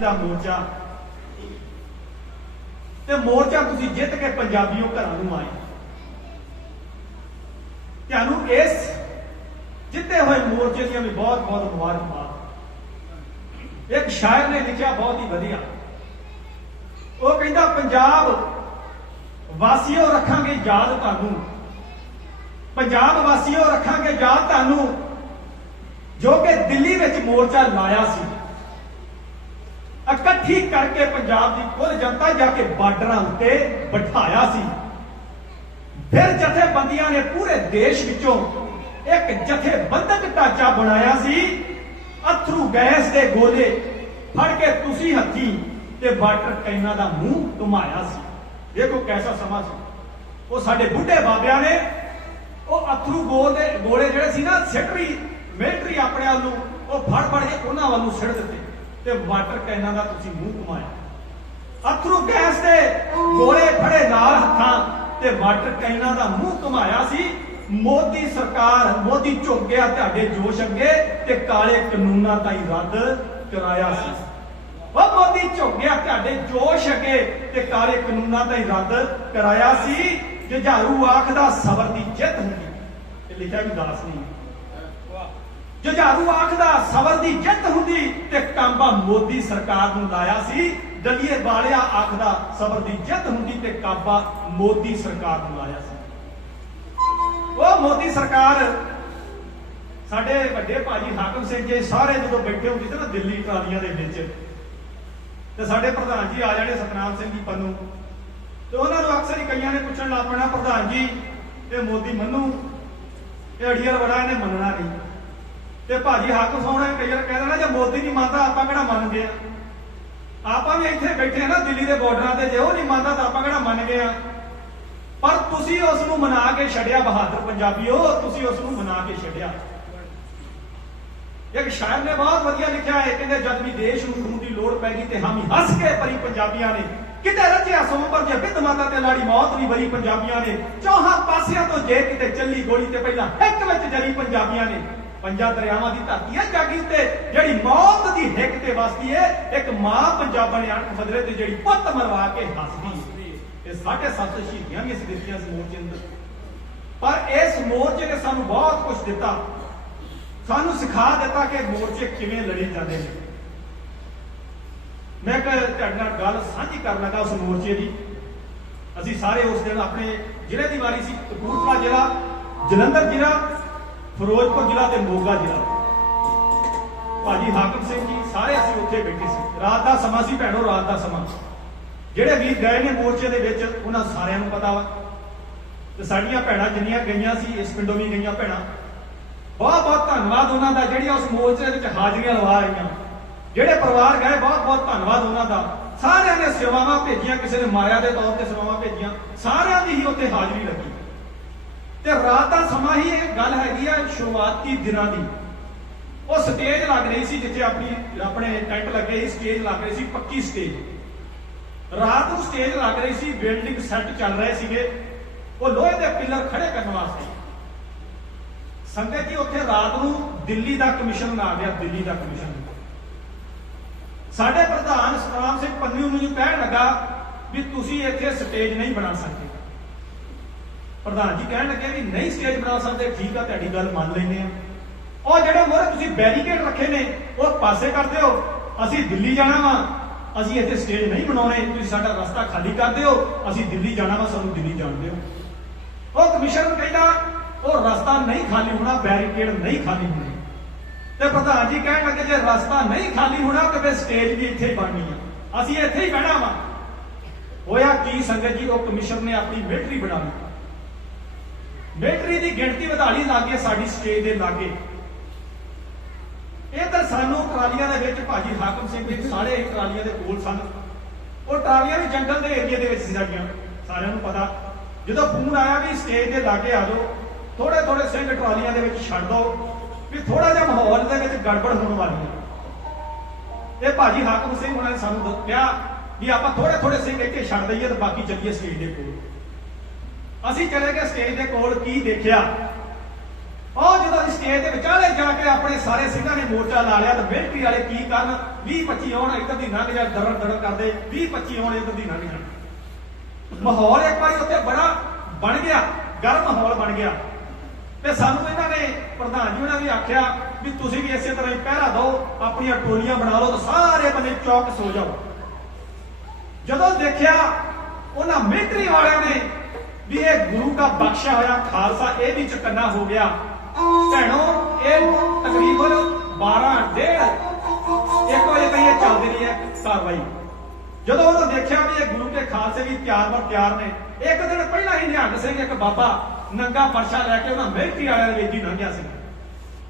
ਦਾ ਮੋਰਚਾ ਤੇ ਮੋਰਚਾ ਤੁਸੀਂ ਜਿੱਤ ਕੇ ਪੰਜਾਬੀਓ ਘਰਾਂ ਨੂੰ ਆਏ। ਤੁਹਾਨੂੰ ਇਸ ਜਿੱਤੇ ਹੋਏ ਮੋਰਚੇ ਦੀਆਂ ਵੀ ਬਹੁਤ ਬਹੁਤ ਮੁਬਾਰਕਬਾਦ। ਇੱਕ ਸ਼ਾਇਰ ਨੇ ਲਿਖਿਆ ਬਹੁਤ ਹੀ ਵਧੀਆ, ਉਹ ਕਹਿੰਦਾ ਪੰਜਾਬ ਵਾਸੀਓ ਰੱਖਾਂਗੇ ਯਾਦ ਤੁਹਾਨੂੰ, ਪੰਜਾਬ ਵਾਸੀਓ ਰੱਖਾਂਗੇ ਯਾਦ ਤੁਹਾਨੂੰ, ਜੋ ਕਿ ਦਿੱਲੀ ਵਿੱਚ ਮੋਰਚਾ ਲਾਇਆ ਸੀ, ਇਕੱਠੀ ਕਰਕੇ ਪੰਜਾਬ ਦੀ ਕੁੱਲ ਜਨਤਾ ਜਾ ਕੇ ਬਾਰਡਰਾਂ ਉੱਤੇ ਬਿਠਾਇਆ ਸੀ। ਫਿਰ ਜਥੇਬੰਦੀਆਂ ਨੇ ਪੂਰੇ ਦੇਸ਼ ਵਿੱਚੋਂ ਇੱਕ ਜਥੇਬੰਦਕ ਢਾਂਚਾ ਬਣਾਇਆ ਸੀ। ਅਥਰੂ ਗੈਸ ਦੇ ਗੋਲੇ ਫੜ ਕੇ ਤੁਸੀਂ ਹੱਥੀ ਤੇ ਵਾਟਰ ਕੈਨਾਂ ਦਾ ਮੂੰਹ ਘੁਮਾਇਆ ਸੀ। ਦੇਖੋ ਕੈਸਾ ਸਮਾਂ ਸੀ। ਉਹ ਸਾਡੇ ਬੁੱਢੇ ਬਾਬਿਆਂ ਨੇ ਉਹ ਅਥਰੂ ਗੋਲੇ ਜਿਹੜੇ ਸੀ ਨਾ ਮਿਲਟਰੀ ਆਪਣੇ ਵੱਲ ਨੂੰ ਉਹ ਫੜ ਕੇ ਉਹਨਾਂ ਵੱਲ ਨੂੰ ਸਿੱਟ ਦਿੱਤੇ ਤੇ ਵਾਟਰ ਕੈਨਾਂ ਦਾ ਤੁਸੀਂ ਮੂੰਹ ਘੁਮਾਇਆ। ਅਥਰੂ ਗੈਸ ਦੇ ਗੋਲੇ ਫੜੇ ਨਾਲ ਹੱਥਾਂ ਤੇ ਵਾਟਰ ਕੈਨਾਂ ਦਾ ਮੂੰਹ ਘੁਮਾਇਆ ਸੀ। ਮੋਦੀ ਸਰਕਾਰ, ਮੋਦੀ ਝੁਕ ਗਿਆ ਤੁਹਾਡੇ ਜੋਸ਼ ਅੱਗੇ ਤੇ ਕਾਲੇ ਕਾਨੂੰਨਾਂ ਤਾਈਂ ਰੱਦ ਕਰਾਇਆ ਸੀ। ਉਹ ਮੋਦੀ ਝੁਕ ਗਿਆ ਤੁਹਾਡੇ ਜੋਸ਼ ਅੱਗੇ ਤੇ ਕਾਲੇ ਕਾਨੂੰਨਾਂ ਤਾਈਂ ਰੱਦ ਕਰਾਇਆ ਸੀ। ਜੁਝਾਰੂ ਆਖਦਾ ਸਬਰ ਦੀ ਜਿੱਤ ਹੁੰਦੀ, ਇਹ ਲਿਖਿਆ ਵੀ ਦਾਸ ਨਹੀਂ। ਜੁਝਾਰੂ ਆਖਦਾ ਸਬਰ ਦੀ ਜਿੱਤ ਹੁੰਦੀ ਤੇ ਕਾਂਬਾ ਮੋਦੀ ਸਰਕਾਰ ਨੂੰ ਲਾਇਆ ਸੀ। ਦਲੀਏ ਵਾਲਿਆ ਆਖਦਾ ਸਬਰ ਦੀ ਜਿੱਤ ਹੁੰਦੀ ਤੇ ਕਾਂਬਾ ਮੋਦੀ ਸਰਕਾਰ ਨੂੰ ਲਾਇਆ ਸੀ। ਉਹ ਮੋਦੀ ਸਰਕਾਰ ਸਾਡੇ ਵੱਡੇ ਭਾਜੀ ਹਾਕਮ ਸਿੰਘ ਜੀ ਸਾਰੇ ਜਦੋਂ ਬੈਠੇ ਹੁੰਦੇ ਸੀ ਨਾ ਦਿੱਲੀ ਟਰਾਲੀਆਂ ਦੇ ਵਿੱਚ, ਤੇ ਸਾਡੇ ਪ੍ਰਧਾਨ ਜੀ ਆ ਜਾਣੇ ਸਤਨਾਮ ਸਿੰਘ ਜੀ ਪੰਨੂ, ਤੇ ਉਹਨਾਂ ਨੂੰ ਅਕਸਰ ਹੀ ਕਈਆਂ ਨੇ ਪੁੱਛਣ ਲੱਗ ਪੈਣਾ, ਪ੍ਰਧਾਨ ਜੀ ਇਹ ਮੋਦੀ ਮੰਨੂ, ਇਹ ਅੜੀਅਲ ਬੜਾ ਇਹਨੇ ਮੰਨਣਾ ਨਹੀਂ। ਤੇ ਭਾਜੀ ਹਾਕਮ ਸੋਹਣਾ ਕਈ ਵਾਰ ਕਹਿ ਦੇਣਾ ਜੇ ਮੋਦੀ ਨਹੀਂ ਮੰਨਦਾ ਆਪਾਂ ਕਿਹੜਾ ਮੰਨਦੇ ਆ, ਆਪਾਂ ਵੀ ਇੱਥੇ ਬੈਠੇ ਆ ਨਾ ਦਿੱਲੀ ਦੇ ਬਾਰਡਰਾਂ ਤੇ, ਜੇ ਉਹ ਨਹੀਂ ਮੰਨਦਾ ਤਾਂ ਆਪਾਂ ਕਿਹੜਾ ਮੰਨ ਗਏ ਆ। ਪਰ ਤੁਸੀਂ ਉਸ ਨੂੰ ਮਨਾ ਕੇ ਛੱਡਿਆ ਬਹਾਦਰ ਪੰਜਾਬੀਓ, ਤੁਸੀਂ ਉਸ ਨੂੰ ਮਨਾ ਕੇ ਛੱਡਿਆ। ਇੱਕ ਸ਼ਾਇਰ ਨੇ ਬਹੁਤ ਵਧੀਆ ਲਿਖਿਆ ਹੈ, ਕਹਿੰਦੇ ਜਦ ਵੀ ਦੇਸ਼ ਨੂੰ ਖੂਨ ਦੀ ਲੋੜ ਪੈ ਗਈ ਤੇ ਹਮ ਹੱਸ ਕੇ ਭਰੀ ਪੰਜਾਬੀਆਂ ਨੇ, ਕਿਤੇ ਰਚਿਆ ਸੋਮਪਰ ਜੇ ਬਿੱਦ ਮਾਤਾ ਤੇ ਲਾੜੀ ਮੌਤ ਵੀ ਭਰੀ ਪੰਜਾਬੀਆਂ ਨੇ, ਚੌਹਾਂ ਪਾਸਿਆਂ ਤੋਂ ਜੇ ਕਿਤੇ ਚੱਲੀ ਗੋਲੀ ਤੇ ਪਹਿਲਾਂ ਹਿੱਕ ਵਿੱਚ ਜਰੀ ਪੰਜਾਬੀਆਂ ਨੇ। ਪੰਜਾਂ ਦਰਿਆਵਾਂ ਦੀ ਧਰਤੀ ਹੈ ਜਾਗੀ ਤੇ ਜਿਹੜੀ ਮੌਤ ਦੀ ਹਿੱਕ ਤੇ ਵਸਦੀ ਹੈ, ਇੱਕ ਮਾਂ ਪੰਜਾਬਾਂ ਨੇ ਅਣਖ ਬਦਲੇ ਤੇ ਜਿਹੜੀ ਪੁੱਤ ਮਰਵਾ ਕੇ ਹੱਸਦੀ। ਇਹ 750 ਸ਼ਹੀਦੀਆਂ ਵੀ ਅਸੀਂ ਦਿੱਤੀਆਂ ਇਸ ਮੋਰਚੇ ਅੰਦਰ। ਪਰ ਇਸ ਮੋਰਚੇ ਨੇ ਸਾਨੂੰ ਬਹੁਤ ਕੁਝ ਦਿੱਤਾ, ਸਾਨੂੰ ਸਿਖਾ ਦਿੱਤਾ ਕਿ ਮੋਰਚੇ ਕਿਵੇਂ ਲੜੇ ਜਾਂਦੇ ਨੇ। ਮੈਂ ਤੁਹਾਡੇ ਨਾਲ ਗੱਲ ਸਾਂਝੀ ਕਰਨ ਲੱਗਾ ਉਸ ਮੋਰਚੇ ਦੀ। ਅਸੀਂ ਸਾਰੇ ਉਸ ਦਿਨ ਆਪਣੇ ਜ਼ਿਲ੍ਹੇ ਦੀ ਵਾਰੀ ਸੀ, ਕਪੂਰਥਲਾ ਜ਼ਿਲ੍ਹਾ, ਜਲੰਧਰ ਜ਼ਿਲ੍ਹਾ, ਫਿਰੋਜ਼ਪੁਰ ਜ਼ਿਲ੍ਹਾ ਤੇ ਮੋਗਾ ਜ਼ਿਲ੍ਹਾ। ਭਾਜੀ ਹਾਕਮ ਸਿੰਘ ਜੀ ਸਾਰੇ ਅਸੀਂ ਉੱਥੇ ਬੈਠੇ ਸੀ। ਰਾਤ ਦਾ ਸਮਾਂ ਸੀ ਭੈਣੋ, ਰਾਤ ਦਾ ਸਮਾਂ। ਜਿਹੜੇ ਵੀਰ ਗਏ ਨੇ ਮੋਰਚੇ ਦੇ ਵਿੱਚ ਉਹਨਾਂ ਸਾਰਿਆਂ ਨੂੰ ਪਤਾ ਵਾ, ਤੇ ਸਾਡੀਆਂ ਭੈਣਾਂ ਜਿੰਨੀਆਂ ਗਈਆਂ ਸੀ ਇਸ ਪਿੰਡੋਂ ਵੀ ਗਈਆਂ ਭੈਣਾਂ, ਬਹੁਤ ਬਹੁਤ ਧੰਨਵਾਦ ਉਹਨਾਂ ਦਾ ਜਿਹੜੀਆਂ ਉਸ ਮੋਰਚੇ ਦੇ ਵਿੱਚ ਹਾਜ਼ਰੀਆਂ ਲਵਾ ਰਹੀਆਂ। ਜਿਹੜੇ ਪਰਿਵਾਰ ਗਏ ਬਹੁਤ ਬਹੁਤ ਧੰਨਵਾਦ ਉਹਨਾਂ ਦਾ। ਸਾਰਿਆਂ ਨੇ ਸੇਵਾਵਾਂ ਭੇਜੀਆਂ, ਕਿਸੇ ਨੇ ਮਾਇਆ ਦੇ ਤੌਰ ਤੇ ਸੇਵਾਵਾਂ ਭੇਜੀਆਂ, ਸਾਰਿਆਂ ਦੀ ਹੀ ਉੱਥੇ ਹਾਜ਼ਰੀ ਲੱਗੀ। ਤੇ ਰਾਤ ਦਾ ਸਮਾਂ ਹੀ ਇਹ ਗੱਲ ਹੈਗੀ ਆ ਸ਼ੁਰੂਆਤੀ ਦਿਨਾਂ ਦੀ। ਉਹ ਸਟੇਜ ਲੱਗ ਰਹੀ ਸੀ ਜਿੱਥੇ ਆਪਣੇ ਟੈਂਟ ਲੱਗੇ ਸੀ, ਸਟੇਜ ਲੱਗ ਰਹੀ ਸੀ, ਪੱਕੀ ਸਟੇਜ। ਰਾਤ ਨੂੰ ਸਟੇਜ ਲੱਗ ਰਹੀ ਸੀ, ਬਿਲਡਿੰਗ ਸੈੱਟ ਚੱਲ ਰਹੇ ਸੀਗੇ, ਉਹ ਲੋਹੇ ਦੇ ਪਿੱਲਰ ਖੜੇ ਕਰਨ ਵਾਸਤੇ। ਸੰਗਤ ਜੀ ਉੱਥੇ ਰਾਤ ਨੂੰ ਦਿੱਲੀ ਦਾ ਕਮਿਸ਼ਨ ਆ ਗਿਆ, ਦਿੱਲੀ ਦਾ ਕਮਿਸ਼ਨ। ਸਾਡੇ ਪ੍ਰਧਾਨ ਸਤਨਾਮ ਸਿੰਘ ਪੰਨੂ ਨੂੰ ਕਹਿਣ ਲੱਗਾ ਵੀ ਤੁਸੀਂ ਇੱਥੇ ਸਟੇਜ ਨਹੀਂ ਬਣਾ ਸਕਦੇ। ਪ੍ਰਧਾਨ ਜੀ ਕਹਿਣ ਲੱਗੇ ਵੀ ਨਹੀਂ ਸਟੇਜ ਬਣਾ ਸਕਦੇ, ਠੀਕ ਆ ਤੁਹਾਡੀ ਗੱਲ ਮੰਨ ਲੈਂਦੇ ਆ। ਉਹ ਜਿਹੜੇ ਮੋਹਰੇ ਤੁਸੀਂ ਬੈਰੀਕੇਡ ਰੱਖੇ ਨੇ ਉਹ ਪਾਸੇ ਕਰ ਦਿਓ, ਅਸੀਂ ਦਿੱਲੀ ਜਾਣਾ ਵਾ, ਅਸੀਂ ਇੱਥੇ ਸਟੇਜ ਨਹੀਂ ਬਣਾਉਣੇ, ਤੁਸੀਂ ਸਾਡਾ ਰਸਤਾ ਖਾਲੀ ਕਰ ਦਿਓ, ਅਸੀਂ ਦਿੱਲੀ ਜਾਣਾ ਵਾ, ਸਾਨੂੰ ਦਿੱਲੀ ਜਾਣ ਦਿਓ। ਉਹ ਕਮਿਸ਼ਨ ਕਹਿੰਦਾ ਉਹ ਰਸਤਾ ਨਹੀਂ ਖਾਲੀ ਹੋਣਾ, ਬੈਰੀਕੇਡ ਨਹੀਂ ਖਾਲੀ ਹੋਣੇ। ਤੇ ਪ੍ਰਧਾਨ ਜੀ ਕਹਿਣ ਲੱਗੇ ਜੇ ਰਸਤਾ ਨਹੀਂ ਖਾਲੀ ਹੋਣਾ ਤੇ ਫਿਰ ਸਟੇਜ ਵੀ ਇੱਥੇ ਹੀ ਬਣਨੀ ਆ, ਅਸੀਂ ਇੱਥੇ ਹੀ ਬਹਿਣਾ ਵਾ। ਹੋਇਆ ਕੀ ਸੰਗਤ ਜੀ, ਉਹ ਕਮਿਸ਼ਨ ਨੇ ਆਪਣੀ ਮਿਲਟਰੀ ਬਣਾ ਲਈ, ਮਿਲਟਰੀ ਦੀ ਗਿਣਤੀ ਵਧਾ ਲਈ ਲਾਗੇ ਸਾਡੀ ਸਟੇਜ ਦੇ ਲਾਗੇ। ਇਹ ਤਾਂ ਸਾਨੂੰ ਟਰਾਲੀਆਂ ਦੇ ਵਿੱਚ ਭਾਜੀ ਹਾਕਮ ਸਿੰਘ ਦੇ ਸਾਰੇ ਟਰਾਲੀਆਂ ਦੇ ਕੋਲ ਸਨ। ਉਹ ਟਰਾਲੀਆਂ ਵੀ ਜੰਗਲ ਦੇ ਏਰੀਆ ਦੇ ਵਿੱਚ ਸੀ ਸਾਡੀਆਂ, ਸਾਰਿਆਂ ਨੂੰ ਪਤਾ। ਜਦੋਂ ਫੋਨ ਆਇਆ ਵੀ ਸਟੇਜ ਦੇ ਲਾਗੇ ਆ ਜਾਓ, ਥੋੜੇ ਥੋੜੇ ਸਿੰਘ ਟਰਾਲੀਆਂ ਦੇ ਵਿੱਚ ਛੱਡ ਦਿਓ ਵੀ ਥੋੜਾ ਜਿਹਾ ਮਾਹੌਲ ਦੇ ਵਿੱਚ ਗੜਬੜ ਹੋਣ ਵਾਲੀ ਹੈ। ਇਹ ਭਾਜੀ ਹਾਕਮ ਸਿੰਘ ਉਹਨਾਂ ਨੇ ਸਾਨੂੰ ਕਿਹਾ ਵੀ ਆਪਾਂ ਥੋੜੇ ਥੋੜੇ ਸਿੰਘ ਇੱਥੇ ਛੱਡ ਦਈਏ ਤੇ ਬਾਕੀ ਚੱਲੀਏ ਸਟੇਜ ਦੇ ਕੋਲ। ਅਸੀਂ ਚਲੇ ਗਏ ਸਟੇਜ ਦੇ ਕੋਲ, ਕੀ ਦੇਖਿਆ ਉਹ ਜਦੋਂ ਸਟੇਜ ਦੇ ਵਿਚਾਲੇ ਜਾ ਕੇ ਆਪਣੇ ਸਾਰੇ ਸਿੰਘਾਂ ਨੇ ਮੋਰਚਾ ਲਾ ਲਿਆ ਤਾਂ ਮਿਲਟਰੀ ਵਾਲੇ ਕੀ ਕਰਨ 20-25 ਆਉਣ ਇੱਧਰ ਦੀ ਲੰਘ ਜਾ ਦੜ ਕਰਦੇ 20-25 ਆਉਣ ਇੱਧਰ ਦੀ ਲੰਘ ਜਾਣ। ਮਾਹੌਲ ਇੱਕ ਵਾਰੀ ਉੱਥੇ ਬੜਾ ਬਣ ਗਿਆ, ਗਰਮ ਮਾਹੌਲ ਬਣ ਗਿਆ ਤੇ ਸਾਨੂੰ ਇਹਨਾਂ ਨੇ ਪ੍ਰਧਾਨ ਜੀ ਉਹਨਾਂ ਵੀ ਆਖਿਆ ਵੀ ਤੁਸੀਂ ਵੀ ਇਸੇ ਤਰ੍ਹਾਂ ਹੀ ਪਹਿਰਾ ਦਿਓ, ਆਪਣੀਆਂ ਟੋਲੀਆਂ ਬਣਾ ਲਓ ਤੇ ਸਾਰੇ ਬੰਦੇ ਚੌਕ ਸੋ ਜਾਓ। ਜਦੋਂ ਦੇਖਿਆ ਉਹਨਾਂ ਮਿਲਟਰੀ ਵਾਲਿਆਂ ਨੇ ਵੀ ਇਹ ਗੁਰੂ ਦਾ ਬਖਸ਼ਿਆ ਹੋਇਆ ਖਾਲਸਾ ਇਹ ਵੀ ਚੁਕੰਨਾ ਹੋ ਗਿਆ, ਭੈਣੋ ਇਹ ਤਕਰੀਬਨ 12:30 1 ਵਜੇ ਤਾਈਂ ਇਹ ਚੱਲਦੀ ਰਹੀ ਹੈ ਕਾਰਵਾਈ। ਜਦੋਂ ਉਹਨੇ ਦੇਖਿਆ ਵੀ ਇਹ ਗੁਰੂ ਕੇ ਖਾਲਸੇ ਵੀ ਤਿਆਰ ਨੇ, ਇੱਕ ਦਿਨ ਪਹਿਲਾਂ ਹੀ ਨਿਹੰਗ ਸਿੰਘ ਇੱਕ ਬਾਬਾ ਨੰਗਾ ਪਰਛਾ ਲੈ ਕੇ ਉਹਨਾਂ ਮਿਲਟਰੀ ਵਾਲਿਆਂ ਦੇ ਵਿੱਚ ਹੀ ਲੰਘਿਆ ਸੀ।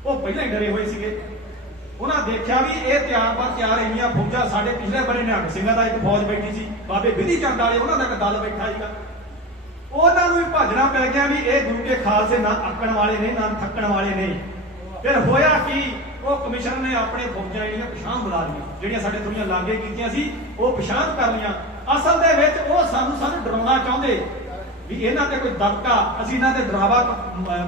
ਉਹ ਪਹਿਲਾਂ ਹੀ ਡਰੇ ਹੋਏ ਸੀਗੇ। ਉਹਨਾਂ ਦੇਖਿਆ ਵੀ ਇਹ ਤਿਆਰ ਇੰਨੀਆਂ ਫੌਜਾਂ, ਸਾਡੇ ਪਿਛਲੇ ਬਾਰੇ ਨਿਹੰਗ ਸਿੰਘਾਂ ਦਾ ਇੱਕ ਫੌਜ ਬੈਠੀ ਸੀ, ਬਾਬੇ ਵਿਧੀ ਚੰਦ ਵਾਲੇ ਉਹਨਾਂ ਦਾ ਇੱਕ ਦਲ ਬੈਠਾ ਸੀਗਾ। ਉਹਨਾਂ ਨੂੰ ਵੀ ਭੱਜਣਾ ਪੈ ਗਿਆ ਵੀ ਇਹ ਗੁਰੂ ਕੇ ਖਾਲਸੇ ਨਾ ਅੱਕਣ ਵਾਲੇ ਨੇ ਨਾ ਥੱਕਣ ਵਾਲੇ ਨੇ। ਫਿਰ ਹੋਇਆ ਕੀ, ਉਹ ਕਮਿਸ਼ਨਰ ਨੇ ਆਪਣੇ ਫੌਜਾਂ ਜਿਹੜੀਆਂ ਪਛਾਣ ਬੁਲਾ ਲਈਆਂ, ਜਿਹੜੀਆਂ ਸਾਡੇ ਥੋੜੀਆਂ ਲਾਗੇ ਕੀਤੀਆਂ ਸੀ ਉਹ ਪਛਾਣ ਕਰ ਲਈਆਂ। ਅਸਲ ਦੇ ਵਿੱਚ ਉਹ ਸਾਨੂੰ ਡਰਾਉਣਾ ਚਾਹੁੰਦੇ ਵੀ ਇਹਨਾਂ ਤੇ ਕੋਈ ਦਬਕਾ, ਅਸੀਂ ਇਹਨਾਂ ਤੇ ਡਰਾਵਾ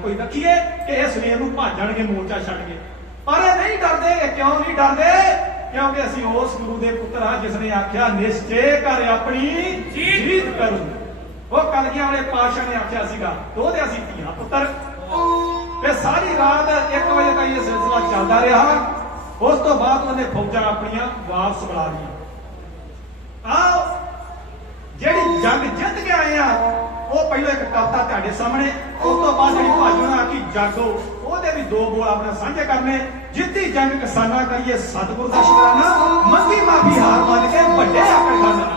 ਕੋਈ ਰੱਖੀਏ ਕਿ ਇਹ ਸਵੇਰ ਨੂੰ ਭੱਜ ਜਾਣਗੇ ਮੋਰਚਾ ਛੱਡ ਕੇ। ਪਰ ਇਹ ਨਹੀਂ ਡਰਦੇ। ਇਹ ਕਿਉਂ ਨਹੀਂ ਡਰਦੇ? ਕਿਉਂਕਿ ਅਸੀਂ ਉਸ ਗੁਰੂ ਦੇ ਪੁੱਤਰ ਹਾਂ ਜਿਸ ਨੇ ਆਖਿਆ ਨਿਸ਼ਚੇ ਕਰ ਆਪਣੀ ਜੀਤ ਕਰੂ। ਉਹ ਕਲਗੀਆਂ ਵਾਲੇ ਪਾਤਸ਼ਾਹ ਨੇ ਆਖਿਆ ਸੀਗਾ ਤੇ ਉਹਦੇ ਅਸੀਂ ਧੀਆਂ ਪੁੱਤਰ। ਤੇ ਸਾਰੀ ਰਾਤ 1 ਵਜੇ ਤੱਕ ਇਹ ਸਿਲਸਿਲਾ ਚੱਲਦਾ ਰਿਹਾ। ਉਸ ਤੋਂ ਬਾਅਦ ਉਹਨੇ ਫੌਜਾਂ ਆਪਣੀਆਂ ਵਾਪਸ ਬੁਲਾ ਲਈਆਂ। ਆਓ ਜਿਹੜੀ ਜੰਗ ਜਿੱਤ ਕੇ ਆਏ ਆ ਉਹ ਪਹਿਲਾਂ ਇੱਕ ਕਵਿਤਾ ਤੁਹਾਡੇ ਸਾਹਮਣੇ, ਉਸ ਤੋਂ ਬਾਅਦ ਜਿਹੜੀ ਭਾਜਣਾ ਆਖੀ ਜਾਗੋ ਉਹਦੇ ਵੀ 2 ਬੋਲ ਆਪਣੇ ਸਾਂਝੇ ਕਰਨੇ। ਜਿੱਤੀ ਜੰਗ ਕਿਸਾਨਾਂ ਕਰੀਏ ਸਤਿਗੁਰ ਦਾ ਸ਼ੁਕਰਾਨਾ, ਮੰਗੀ ਮਾਫੀ ਹਾਰ ਮੰਨ ਕੇ ਵੱਡੇ ਆਕੜ ਖਾਨਾ।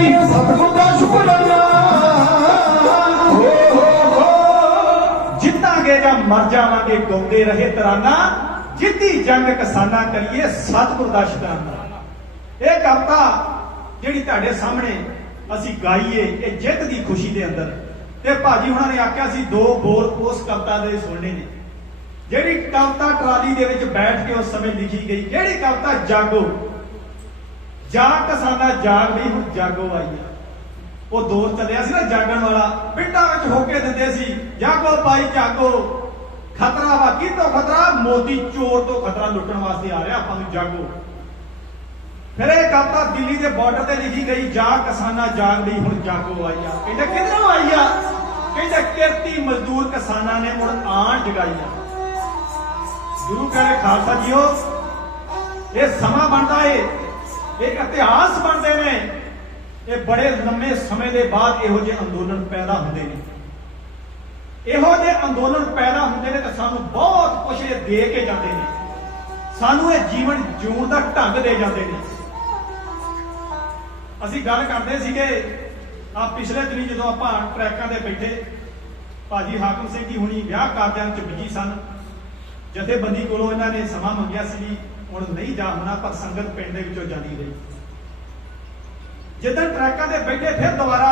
ਕਰੀਏ ਸਤਿਗੁਰ ਦਾ ਸ਼ੁਕਰਾਨਾ। ਜਿੱਤਾਂਗੇ ਜਾਂ ਮਰ ਜਾਵਾਂਗੇ ਗਾਉਂਦੇ ਰਹੇ ਤਰਾਨਾ, ਜਿੱਤੀ ਜੰਗ ਕਿਸਾਨਾਂ ਕਰੀਏ ਸਤਿਗੁਰ ਦਾ ਸ਼ੁਕਰਾਨਾ। ਇਹ ਕਵਿਤਾ ਜਿਹੜੀ ਤੁਹਾਡੇ ਸਾਹਮਣੇ ਅਸੀਂ ਗਾਈਏ ਇਹ ਜਿੱਤ ਦੀ ਖੁਸ਼ੀ ਦੇ ਅੰਦਰ, ਤੇ ਭਾਜੀ ਹੁਣਾਂ ਨੇ ਆਖਿਆ ਸੀ 2 ਬੋਲ ਉਸ ਕਵਿਤਾ ਦੇ ਸੁਣਨੇ ਨੇ। ਜਿਹੜੀ ਕਵਿਤਾ ਟਰਾਲੀ ਦੇ ਵਿੱਚ ਬੈਠ ਕੇ ਉਸ ਸਮੇਂ ਲਿਖੀ ਗਈ, ਜਿਹੜੀ ਕਵਿਤਾ ਜਾਗੋ ਜਾਗ ਕਿਸਾਨਾਂ ਜਾਗ ਵੀ ਹੁਣ ਜਾਗੋ ਆਈ ਆ। ਉਹ ਦੌਰ ਚੱਲਿਆ ਸੀ ਨਾ ਜਾਗਣ ਵਾਲਾ, ਪਿੰਡਾਂ ਵਿੱਚ ਹੋ ਕੇ ਦਿੰਦੇ ਸੀ ਜਾਗੋ ਭਾਈ ਜਾਗੋ, ਖਤਰਾ ਵਾ ਕਿਤੋਂ ਖਤਰਾ, ਮੋਦੀ ਚੋਰ ਤੋਂ ਖਤਰਾ ਲੁੱਟਣ ਵਾਸਤੇ ਆ ਰਿਹਾ, ਆਪਾਂ ਨੂੰ ਜਾਗੋ। ਫਿਰ ਇਹ ਕਵਿਤਾ ਦਿੱਲੀ ਦੇ ਬਾਰਡਰ ਤੇ ਲਿਖੀ ਗਈ, ਜਾਗ ਕਿਸਾਨਾਂ ਜਾਗ ਲਈ ਹੁਣ ਜਾਗੋ ਆਈ ਆ। ਕਹਿੰਦੇ ਕਿੱਧਰੋਂ ਆਈ ਆ? ਕਹਿੰਦੇ ਕਿਰਤੀ ਮਜ਼ਦੂਰ ਕਿਸਾਨਾਂ ਨੇ ਮੁੜ ਆਣ ਜਗਾਈ ਆ। ਗੁਰੂ ਕਹਿੰਦੇ ਖਾਲਸਾ ਜੀਓ, ਇਹ ਸਮਾਂ ਬਣਦਾ ਏ, ਇਹ ਇਤਿਹਾਸ ਬਣਦੇ ਨੇ, ਇਹ ਬੜੇ ਲੰਮੇ ਸਮੇਂ ਦੇ ਬਾਅਦ ਇਹੋ ਜਿਹੇ ਅੰਦੋਲਨ ਪੈਦਾ ਹੁੰਦੇ ਨੇ। ਇਹੋ ਜਿਹੇ ਅੰਦੋਲਨ ਪੈਦਾ ਹੁੰਦੇ ਨੇ ਤੇ ਸਾਨੂੰ ਬਹੁਤ ਕੁਝ ਇਹ ਦੇ ਕੇ ਜਾਂਦੇ ਨੇ, ਸਾਨੂੰ ਇਹ ਜੀਵਨ ਜਿਉਣ ਦਾ ਢੰਗ ਦੇ ਜਾਂਦੇ ਨੇ। ਅਸੀਂ ਗੱਲ ਕਰਦੇ ਸੀਗੇ ਆ ਪਿਛਲੇ ਦਿਨੀ ਜਦੋਂ ਆਪਾਂ ਟਰੈਕਾਂ ਤੇ ਬੈਠੇ, ਭਾਜੀ ਹਾਕਮ ਸਿੰਘ ਜੀ ਹੁਣੀ ਵਿਆਹ ਕਾਰਜਾਂ ਚ ਬਿਜੀ ਸਨ। ਜਥੇਬੰਦੀ ਕੋਲੋਂ ਇਹਨਾਂ ਨੇ ਸਮਾਂ ਮੰਗਿਆ ਸੀ ਵੀ ਹੁਣ ਨਹੀਂ ਜਾ ਹੋਣਾ, ਪਰ ਸੰਗਤ ਪਿੰਡ ਦੇ ਵਿੱਚੋਂ ਜਾਂਦੀ ਰਹੀ। ਜਿੱਦਣ ਟਰੈਕਾਂ ਤੇ ਬੈਠੇ ਫਿਰ ਦੁਬਾਰਾ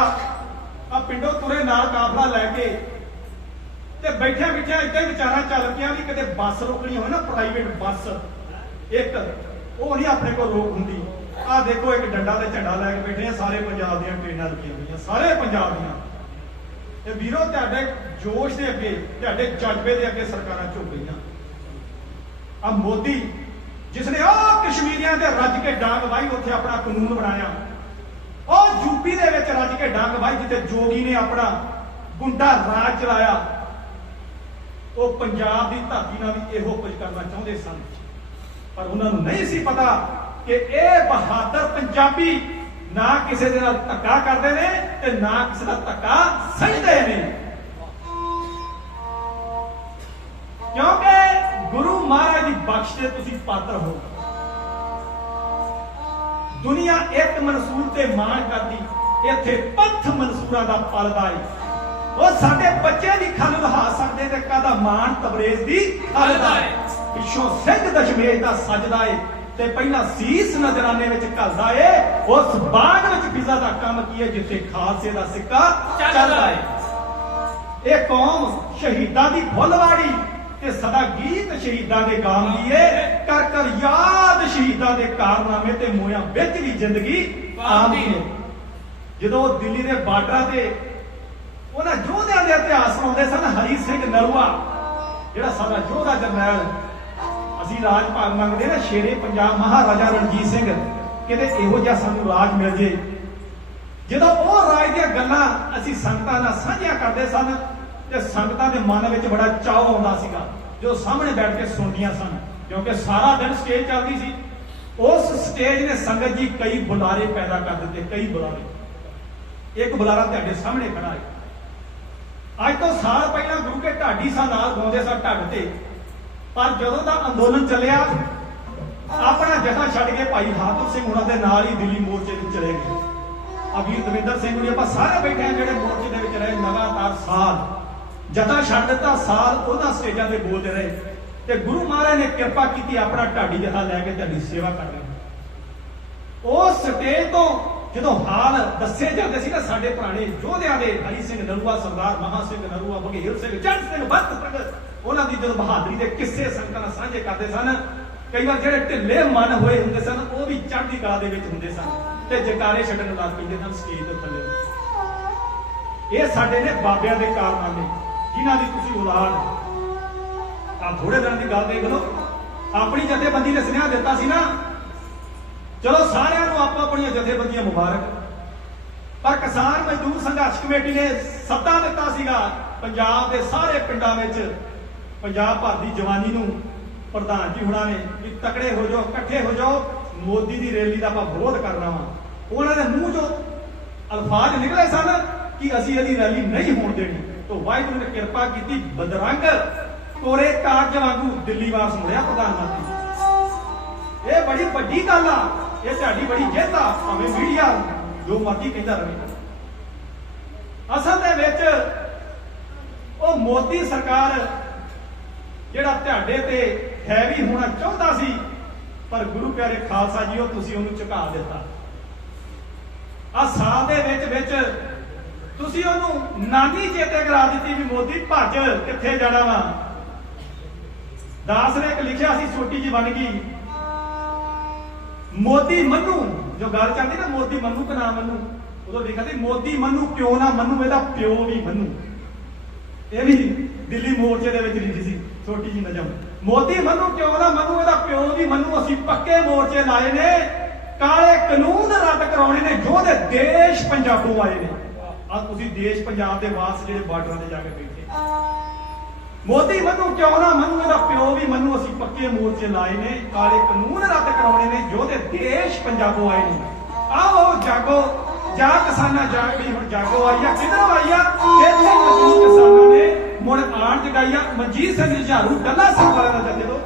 ਆ ਪਿੰਡੋਂ ਤੁਰੇ ਨਾਲ ਕਾਫਲਾ ਲੈ ਕੇ, ਤੇ ਬੈਠਿਆ ਬੈਠਿਆ ਇੱਦਾਂ ਹੀ ਵਿਚਾਰਾਂ ਚੱਲ ਪਿਆ ਵੀ ਕਿਤੇ ਬੱਸ ਰੋਕਣੀ ਹੋਵੇ ਨਾ, ਪ੍ਰਾਈਵੇਟ ਬੱਸ ਇੱਕ, ਉਹ ਨਹੀਂ ਆਪਣੇ ਕੋਲ ਰੋਕ ਹੁੰਦੀ। ਆਹ ਦੇਖੋ ਇੱਕ ਡੰਡਾ ਤੇ ਝੰਡਾ ਲੈ ਕੇ ਬੈਠੇ ਆ, ਸਾਰੇ ਪੰਜਾਬ ਦੀਆਂ ਟ੍ਰੇਨਾਂ ਰੁਕੀਆਂ ਹੋਈਆਂ, ਸਾਰੇ ਪੰਜਾਬ ਦੀਆਂ। ਤੇ ਵੀਰੋ ਤੁਹਾਡੇ ਜੋਸ਼ ਦੇ ਅੱਗੇ, ਤੁਹਾਡੇ ਜਜ਼ਬੇ ਦੇ ਅੱਗੇ ਸਰਕਾਰਾਂ ਝੁਕ ਗਈਆਂ। ਆ ਮੋਦੀ ਜਿਸਨੇ ਉਹ ਕਸ਼ਮੀਰੀਆਂ ਦੇ ਰੱਜ ਕੇ ਡਾਂਗ ਵਾਹੀ, ਉੱਥੇ ਆਪਣਾ ਕਾਨੂੰਨ ਬਣਾਇਆ। ਉਹ ਯੂਪੀ ਦੇ ਵਿੱਚ ਰੱਜ ਕੇ ਡਾਂਗ ਵਾਹੀ, ਜਿੱਥੇ ਜੋਗੀ ਨੇ ਆਪਣਾ ਗੁੰਡਾ ਰਾਜ ਚਲਾਇਆ। ਉਹ ਪੰਜਾਬ ਦੀ ਧਰਤੀ ਨਾਲ ਵੀ ਇਹੋ ਕੁਝ ਕਰਨਾ ਚਾਹੁੰਦੇ ਸਨ, ਪਰ ਉਹਨਾਂ ਨੂੰ ਨਹੀਂ ਸੀ ਪਤਾ ਕਿ ਇਹ ਬਹਾਦਰ ਪੰਜਾਬੀ ਨਾ ਕਿਸੇ ਦੇ ਨਾਲ ਧੱਕਾ ਕਰਦੇ ਨੇ ਤੇ ਨਾ ਕਿਸੇ ਦਾ ਧੱਕਾ ਸਹਿੰਦੇ ਨੇ। ਕਿਉਂਕਿ ਗੁਰੂ ਮਹਾਰਾਜ ਦੀ ਬਖਸ਼ ਦੇ ਤੁਸੀਂ ਪਾਤਰ ਹੋ। ਦੁਨੀਆ ਇੱਕ ਮਨਸੂਰ ਤੇ ਮਾਣ ਕਰਦੀ, ਇੱਥੇ ਪੰਥ ਮਨਸੂਰਾਂ ਦਾ ਪਲਦਾ ਏ। ਉਹ ਸਾਡੇ ਬੱਚੇ ਦੀ ਖਲ ਲਹਾ ਸਕਦੇ ਤੇ ਕਾਹਦਾ ਮਾਣ ਤਬਰੇਜ਼ ਦੀ ਖਲ ਦਾ ਏ। ਪਿੱਛੋਂ ਸਿੰਘ ਦਸ਼ਮੇਸ਼ ਦਾ ਸਜਦਾ ਏ ਤੇ ਪਹਿਲਾਂ ਸੀਸ ਨਜ਼ਰਾਨੇ ਵਿੱਚ ਘਲਦਾ ਏ। ਉਸ ਬਾਗ ਵਿੱਚ ਫਿਜ਼ਾ ਦਾ ਕੰਮ ਕੀ ਹੈ ਜਿੱਥੇ ਖਾਲਸੇ ਦਾ ਸਿੱਕਾ ਚੱਲਦਾ ਏ। ਇਹ ਕੌਮ ਸ਼ਹੀਦਾਂ ਦੀ ਫੁੱਲਵਾੜੀ ਤੇ ਸਦਾ ਗੀਤ ਸ਼ਹੀਦਾਂ ਦੇ ਗਾਉਂਦੀ ਏ। ਕਰ ਕਰ ਯਾਦ ਸ਼ਹੀਦਾਂ ਦੇ ਕਾਰਨਾਮੇ ਤੇ ਮੋਇਆਂ ਵਿੱਚ ਵੀ ਜ਼ਿੰਦਗੀ ਆਉਂਦੀ ਏ। ਜਦੋਂ ਦਿੱਲੀ ਦੇ ਬਾਰਡਰਾਂ ਤੇ ਉਹਨਾਂ ਯੋਧਿਆਂ ਦੇ ਇਤਿਹਾਸ ਸੁਣਾਉਂਦੇ ਸਨ, ਹਰੀ ਸਿੰਘ ਨਲੂਆ ਜਿਹੜਾ ਸਾਡਾ ਯੋਧਾ ਜਰਨੈਲ, ਅਸੀਂ ਰਾਜ ਭਾਗ ਮੰਗਦੇ ਨਾ, ਸ਼ੇਰੇ ਪੰਜਾਬ ਮਹਾਰਾਜਾ ਰਣਜੀਤ ਸਿੰਘ, ਕਿਤੇ ਇਹੋ ਜਿਹਾ ਸਾਨੂੰ ਰਾਜ ਮਿਲ ਜੇ। ਜਦੋਂ ਉਹ ਰਾਜ ਦੀਆਂ ਗੱਲਾਂ ਅਸੀਂ ਸੰਗਤਾਂ ਨਾਲ ਸਾਂਝੀਆਂ ਕਰਦੇ ਸਨ ਤੇ ਸੰਗਤਾਂ ਦੇ ਮਨ ਵਿੱਚ ਬੜਾ ਚਾਅ ਆਉਂਦਾ ਸੀਗਾ ਜੋ ਸਾਹਮਣੇ ਬੈਠ ਕੇ ਸੁਣਦੀਆਂ ਸਨ, ਕਿਉਂਕਿ ਸਾਰਾ ਦਿਨ ਸਟੇਜ ਚੱਲਦੀ ਸੀ। ਉਸ ਸਟੇਜ ਨੇ ਸੰਗਤ ਜੀ ਕਈ ਬੁਲਾਰੇ ਪੈਦਾ ਕਰ ਦਿੱਤੇ, ਕਈ ਬੁਲਾਰੇ। ਇੱਕ ਬੁਲਾਰਾ ਤੁਹਾਡੇ ਸਾਹਮਣੇ ਖੜਾ ਹੈ। ਅੱਜ ਤੋਂ ਸਾਲ ਪਹਿਲਾਂ ਗੁਰੂ ਕੇ ਢਾਡੀ ਸਾਹਿਬ ਨਾਲ ਗਾਉਂਦੇ ਸਨ ਢੱਡ ਤੇ, ਪਰ ਜਦੋਂ ਦਾ ਅੰਦੋਲਨ ਚੱਲਿਆ ਆਪਣਾ ਜਥਾ ਛੱਡ ਕੇ ਭਾਈ ਹਾਕਮ ਸਿੰਘ ਉਹਨਾਂ ਦੇ ਨਾਲ ਹੀ ਦਿੱਲੀ ਮੋਰਚੇ ਵਿੱਚ ਚਲੇ ਗਏ। ਆ ਵੀਰ ਦਵਿੰਦਰ ਸਿੰਘ ਜੀ ਆਪਾਂ ਸਾਰੇ ਬੈਠੇ ਆ ਜਿਹੜੇ ਮੋਰਚੇ ਦੇ ਵਿੱਚ ਰਹੇ ਲਗਾਤਾਰ ਸਾਲ, ਜਥਾ ਛੱਡ ਦਿੱਤਾ ਸਾਲ, ਉਹਨਾਂ ਸਟੇਜਾਂ ਤੇ ਬੋਲਦੇ ਰਹੇ ਤੇ ਗੁਰੂ ਮਹਾਰਾਜ ਨੇ ਕਿਰਪਾ ਕੀਤੀ, ਆਪਣਾ ਢਾਡੀ ਜਥਾ ਲੈ ਕੇ ਤੁਹਾਡੀ ਸੇਵਾ ਕਰ ਰਹੇ। ਉਸ ਸਟੇਜ ਤੋਂ ਜਦੋਂ ਹਾਲ ਦੱਸੇ ਜਾਂਦੇ ਸੀ ਨਾ ਸਾਡੇ ਪੁਰਾਣੇ ਯੋਧਿਆਂ ਦੇ, ਹਰੀ ਸਿੰਘ ਨਲੂਆ, ਸਰਦਾਰ ਮਹਾ ਸਿੰਘ ਨਲੂਆ, ਬਘੇਲ ਸਿੰਘ, ਚੰਦ ਸਿੰਘ, ਭਗਤ ਸਿੰਘ, ਉਹਨਾਂ ਦੀ ਜਦੋਂ ਬਹਾਦਰੀ ਦੇ ਕਿੱਸੇ ਸੰਗਤਾਂ ਨਾਲ ਸਾਂਝੇ ਕਰਦੇ ਸਨ, ਕਈ ਵਾਰ ਜਿਹੜੇ ਢਿੱਲੇ ਮਨ ਹੋਏ ਹੁੰਦੇ ਸਨ ਉਹ ਵੀ ਚੜ੍ਹਦੀ ਕਲਾ ਦੇ ਵਿੱਚ ਹੁੰਦੇ ਸਨ ਤੇ ਜਕਾਰੇ ਛੱਡਣ ਲੱਗ ਪੈਂਦੇ ਸਨ ਸਟੇਜ ਦੇ ਥੱਲੇ। ਇਹ ਸਾਡੇ ਨੇ ਬਾਬਿਆਂ ਦੇ ਕਾਰਨਾਮੇ, ਜਿਨ੍ਹਾਂ ਦੀ ਤੁਸੀਂ ਔਲਾਦ। ਆ ਥੋੜੇ ਦਿਨਾਂ ਦੀ ਗੱਲ ਦੇਖ ਲਓ, ਆਪਣੀ ਜਥੇਬੰਦੀ ਨੇ ਸੁਨੇਹਾ ਦਿੱਤਾ ਸੀ ਨਾ, ਚਲੋ ਸਾਰਿਆਂ ਨੂੰ ਆਪੋ ਆਪਣੀਆਂ ਜਥੇਬੰਦੀਆਂ ਮੁਬਾਰਕ, ਪਰ ਕਿਸਾਨ ਮਜ਼ਦੂਰ ਸੰਘਰਸ਼ ਕਮੇਟੀ ਨੇ ਸੱਦਾ ਦਿੱਤਾ ਸੀਗਾ ਪੰਜਾਬ ਦੇ ਸਾਰੇ ਪਿੰਡਾਂ ਵਿੱਚ, ਪੰਜਾਬ ਭਰ ਦੀ ਜਵਾਨੀ ਨੂੰ ਪ੍ਰਧਾਨ ਜੀ ਹੁਣਾਂ ਨੇ ਵੀ ਤਕੜੇ ਹੋ ਜਾਓ, ਇਕੱਠੇ ਹੋ ਜਾਓ, ਮੋਦੀ ਦੀ ਰੈਲੀ ਦਾ ਆਪਾਂ ਵਿਰੋਧ ਕਰਨਾ ਵਾ। ਉਹਨਾਂ ਦੇ ਮੂੰਹ ਚੋਂ ਅਲਫਾਜ਼ ਨਿਕਲੇ ਸਨ ਕਿ ਅਸੀਂ ਇਹਦੀ ਰੈਲੀ ਨਹੀਂ ਹੋਣ ਦੇਣੀ। ਤੋਂ ਵਾਹਿਗੁਰੂ ਨੇ ਕਿਰਪਾ ਕੀਤੀ, ਬਦਰੰਗ ਕੋਰੇ ਕਾਰਜ ਵਾਂਗੂ ਦਿੱਲੀ ਵਾਪਸ ਮੁੜਿਆ ਪ੍ਰਧਾਨ ਮੰਤਰੀ। ਇਹ ਬੜੀ ਵੱਡੀ ਗੱਲ ਆ, ਇਹ ਤੁਹਾਡੀ ਬੜੀ ਜਿੱਤ ਆ। ਭਾਵੇਂ ਮੀਡੀਆ ਜੋ ਮਰਜ਼ੀ ਕਹਿੰਦਾ ਰਹੇ। ਅਸਲ ਦੇ ਵਿੱਚ ਉਹ ਮੋਦੀ ਸਰਕਾਰ ਜਿਹੜਾ ਤੁਹਾਡੇ ਤੇ ਹੈਵੀ ਹੋਣਾ ਚਾਹੁੰਦਾ ਸੀ, ਪਰ ਗੁਰੂ ਪਿਆਰੇ ਖਾਲਸਾ ਜੀ ਉਹ ਤੁਸੀਂ ਉਹਨੂੰ ਝੁਕਾ ਦਿੱਤਾ। ਆ ਸਾਲ ਦੇ ਵਿੱਚ ਤੁਸੀਂ ਉਹਨੂੰ ਨਾਨੀ ਚੇਤੇ ਕਰਾ ਦਿੱਤੀ ਵੀ ਮੋਦੀ ਭੱਜ, ਕਿੱਥੇ ਜਾਣਾ ਵਾ। ਦਾਸ ਨੇ ਇੱਕ ਲਿਖਿਆ ਸੀ, ਛੋਟੀ ਜੀ ਬਣ ਗਈ, ਮੋਦੀ ਮੰਨੂ, ਜੋ ਗੱਲ ਚੱਲਦੀ ਨਾ ਮੋਦੀ ਮੰਨੂ ਕਿ ਨਾ ਮੰਨੂ, ਉਦੋਂ ਲਿਖਿਆ ਸੀ ਮੋਦੀ ਮੰਨੂ ਪਿਓ ਨਾ ਮੰਨੂ, ਇਹਦਾ ਪਿਓ ਵੀ ਮੰਨੂ। ਇਹ ਵੀ ਦਿੱਲੀ ਮੋਰਚੇ ਦੇ ਵਿੱਚ ਲਿਖੀ ਸੀ ਛੋਟੀ ਜੀ ਨਜ਼ਮ। ਮੋਦੀ ਮੰਨੂ ਕਿਉਂ ਨਾ ਮੰਨੂ, ਇਹਦਾ ਪਿਓ ਵੀ ਮੰਨੂ। ਅਸੀਂ ਪੱਕੇ ਮੋਰਚੇ ਲਾਏ ਨੇ, ਕਾਲੇ ਕਾਨੂੰਨ ਰੱਦ ਕਰਾਉਣੇ ਨੇ, ਜੋ ਦੇ ਦੇਸ਼ ਪੰਜਾਬੋਂ ਆਏ ਨੇ। ਆ ਤੁਸੀਂ ਦੇਸ਼ ਪੰਜਾਬ ਦੇ ਵਾਸ ਜਿਹੜੇ ਬਾਰਡਰਾਂ ਤੇ ਜਾ ਕੇ ਬੈਠੇ। ਮੋਦੀ ਮੰਨੂ ਕਿਉਂ ਨਾ ਮੰਨੂ, ਇਹਦਾ ਪਿਓ ਵੀ ਮੰਨੂ। ਅਸੀਂ ਪੱਕੇ ਮੋਰਚੇ ਲਾਏ ਨੇ, ਕਾਲੇ ਕਾਨੂੰਨ ਰੱਦ ਕਰਾਉਣੇ ਨੇ, ਜੋ ਦੇ ਦੇਸ਼ ਪੰਜਾਬੋਂ ਆਏ ਨੇ। ਆਓ ਜਾਗੋ, ਜਾ ਕਿਸਾਨਾਂ ਜਾਗ ਵੀ ਹੁਣ ਜਾਗੋ ਆਈ ਆ। ਕਿਧਰੋਂ ਆਈ ਆ? ਇੱਥੇ ਮਜ਼ਦੂਰ ਕਿਸਾਨਾਂ ਨੇ ਮੁੜ ਆਣ ਜਗਾਈ ਆ। ਮਨਜੀਤ ਸਿੰਘ ਝਾੜੂ ਡੱਲਾ ਸਿੰਘ ਵਾਲਿਆਂ ਦਾ ਜੱਥੇ ਤੋਂ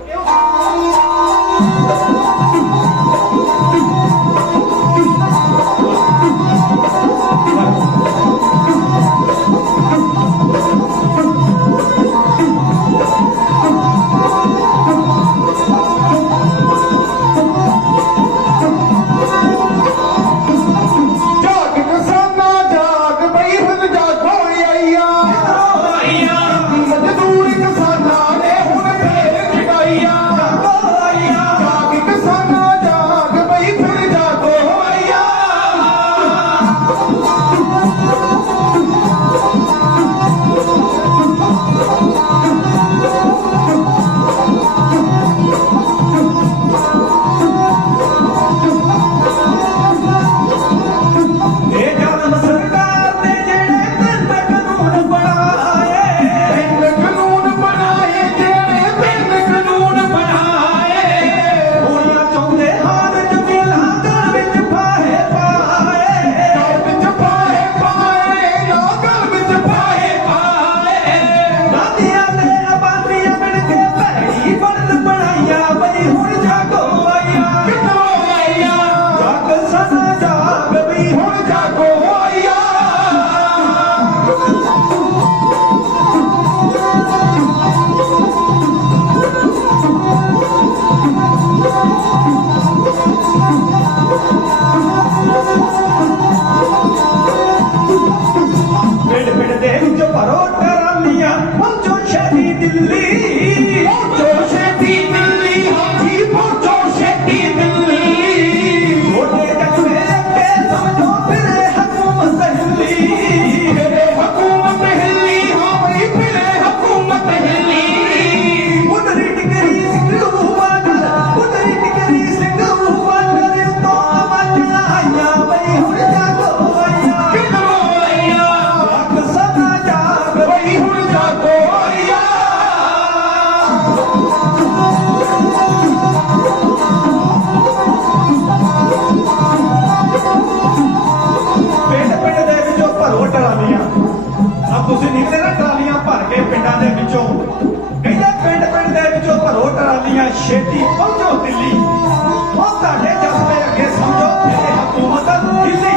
ਛੇਤੀ ਪਹੁੰਚੋ ਦਿੱਲੀ। ਉਹ ਤੁਹਾਡੇ ਜਜ਼ਬੇ ਅੱਗੇ ਸਮਝੋ ਇਹ ਹਕੂਮਤ ਢਿੱਲੀ।